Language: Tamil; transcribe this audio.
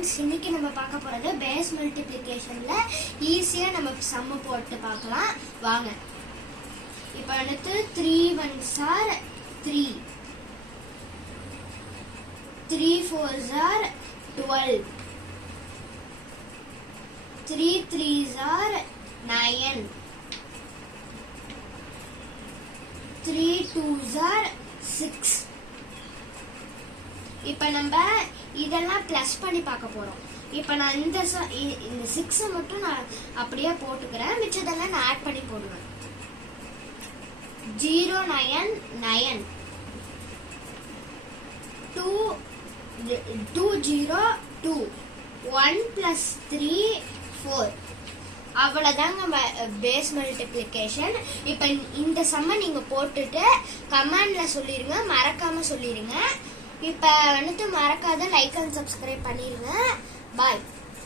ஃப்ரெண்ட்ஸ், இன்னைக்கு நம்ம பார்க்க போறது பேஸ் மல்டிப்ளிகேஷன்ல ஈஸியா நம்ம சம் போட்டு பார்க்கலாம் வாங்க. இப்போ அடுத்து 3 1s are 3, 3 4s are 12, 3 3s are 9, 3 2s are 6. இப்போ நம்ம இதெல்லாம் ப்ளஸ் பண்ணி பார்க்க போறோம். இப்போ நான் இந்த 6 மட்டும் நான் அப்படியே போட்டுக்கிறேன், மிச்சதெல்லாம் நான் ஆட் பண்ணி போடுவேன். 0 9 9, 2 0 2, 1 plus 3 4. அவ்வளவுதாங்க பேஸ் மல்டிப்ளிகேஷன். இப்போ இந்த சம்மை நீங்க போட்டுட்டு கமெண்ட்ல சொல்லிருங்க, மறக்காம சொல்லிருங்க. இப்போ வந்துட்டு மறக்காத லைக் அண்ட் சப்ஸ்கிரைப் பண்ணிருங்க.